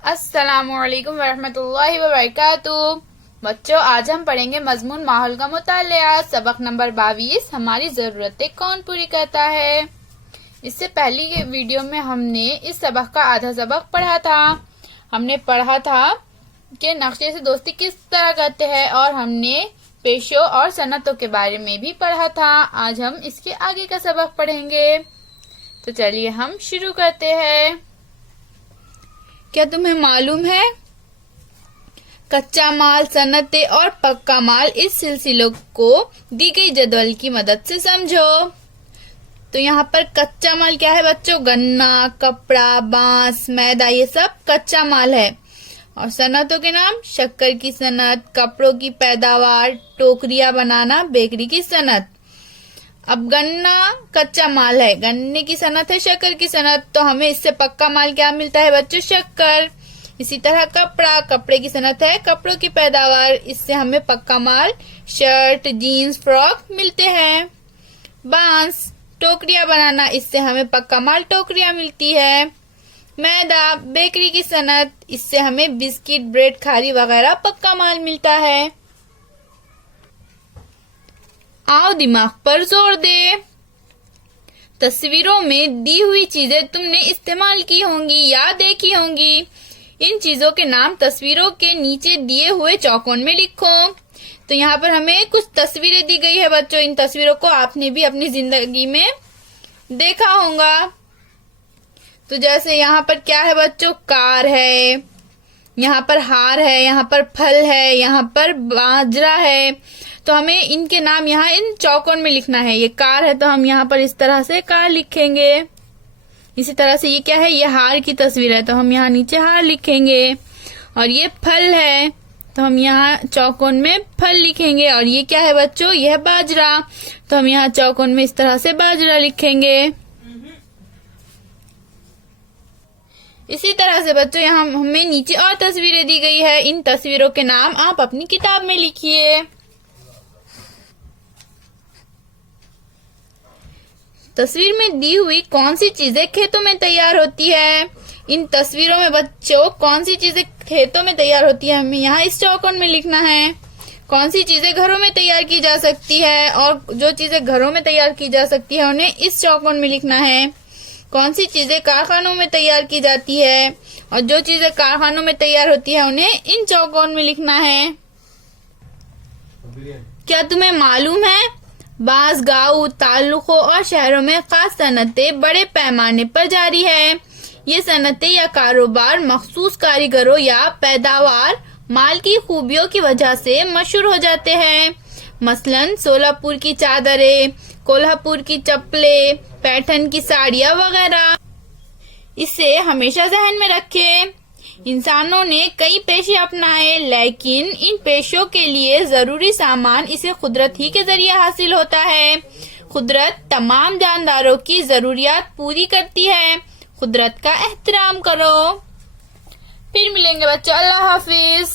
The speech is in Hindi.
अस्सलामुअलैकुम वरहमतुल्लाहि वबरकातुहू। बच्चों, आज हम पढ़ेंगे मजमून माहौल का मुतालिया, सबक नंबर 22, हमारी जरूरतें कौन पूरी करता है। इससे पहली के वीडियो में हमने इस सबक का आधा सबक पढ़ा था। हमने पढ़ा था कि नक्शे से दोस्ती किस तरह करते हैं और हमने पेशों और सनतों के बारे में भी पढ़ा था। आज हम इसके आगे का सबक पढ़ेंगे, तो चलिए हम शुरू करते हैं। क्या तुम्हें मालूम है, कच्चा माल, सनतें और पक्का माल इस सिलसिलों को दी गई जदवल की मदद से समझो। तो यहाँ पर कच्चा माल क्या है बच्चों? गन्ना, कपड़ा, बांस, मैदा, ये सब कच्चा माल है। और सनतों के नाम शक्कर की सनत, कपड़ों की पैदावार, टोकरियां बनाना, बेकरी की सनत। अब गन्ना कच्चा माल है, गन्ने की सनत है शक्कर की सनत, तो हमें इससे पक्का माल क्या मिलता है बच्चों? शक्कर। इसी तरह कपड़ा, कपड़े की सनत है, कपड़ों की पैदावार, इससे हमें पक्का माल शर्ट, जीन्स, फ्रॉक मिलते हैं। बांस, टोकरियां बनाना, इससे हमें पक्का माल टोकरियां मिलती है। मैदा, बेकरी की सनत, इससे हमें बिस्किट, ब्रेड, खारी वगैरह पक्का माल मिलता है। आओ दिमाग पर जोर दे। तस्वीरों में दी हुई चीजें तुमने इस्तेमाल की होंगी या देखी होंगी। इन चीजों के नाम तस्वीरों के नीचे दिए हुए चौकोन में लिखो। तो यहाँ पर हमें कुछ तस्वीरें दी गई है बच्चों। इन तस्वीरों को आपने भी अपनी जिंदगी में देखा होगा। तो जैसे यहाँ पर क्या है बच्चों? कार है, यहाँ पर हार है, यहाँ पर फल है, यहाँ पर बाजरा है। तो हमें इनके नाम यहाँ इन चौकोन में लिखना है। ये कार है तो हम यहाँ पर इस तरह से कार लिखेंगे। इसी तरह से ये क्या है? ये हार की तस्वीर है तो हम यहाँ नीचे हार लिखेंगे। और ये फल है तो हम यहाँ चौकोन में फल लिखेंगे। और ये क्या है बच्चों? यह बाजरा, तो हम यहाँ चौकोन में इस तरह से बाजरा लिखेंगे। इसी तरह से बच्चों यहाँ हमें नीचे और तस्वीरें दी गई है। इन तस्वीरों के नाम आप अपनी किताब में लिखिए। तस्वीर में दी हुई कौन सी चीजें खेतों में तैयार होती है? इन तस्वीरों में बच्चों कौन सी चीजें खेतों में तैयार होती है हमें यहाँ इस चौकोन में लिखना है। कौन सी चीजें घरों में तैयार की जा सकती है और जो चीजें घरों में तैयार की जा सकती है उन्हें इस चौकोन में लिखना है। कौन सी चीजें कारखानों में तैयार की जाती है और जो चीजें कारखानों में तैयार होती है उन्हें इन चौकोन में लिखना है। क्या तुम्हें मालूम है, बास गांव, तालुकों और शहरों में खास सनतें बड़े पैमाने पर जारी है। ये सनतें या कारोबार मखसूस कारीगरों या पैदावार माल की खूबियों की वजह से मशहूर हो जाते हैं। मसलन सोलापुर की चादरें, कोल्हापुर की चप्पलें, पैठन की साड़ियाँ वगैरह। इसे हमेशा जहन में रखें। इंसानों ने कई पेशे अपनाए, लेकिन इन पेशों के लिए जरूरी सामान इसे कुदरत ही के जरिए हासिल होता है। कुदरत तमाम जानदारों की जरूरियात पूरी करती है। कुदरत का एहतराम करो। फिर मिलेंगे बच्चों। अल्लाह हाफिज।